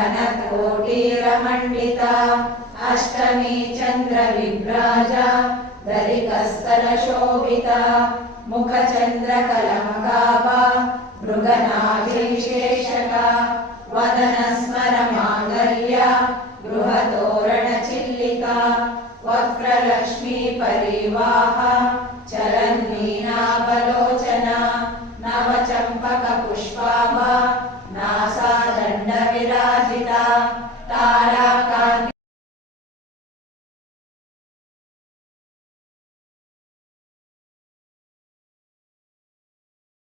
कनकोटीरमण्डिता Ashtami चन्द्रविभ्राजा दरिकस्तनशोभिता मुखचन्द्रकलङ्काभा मृगनाभिषेषका वदनस्मरमाङ्गल्या गृहतोरणचिल्लिका वक्रलक्ष्मी परिवाह Sita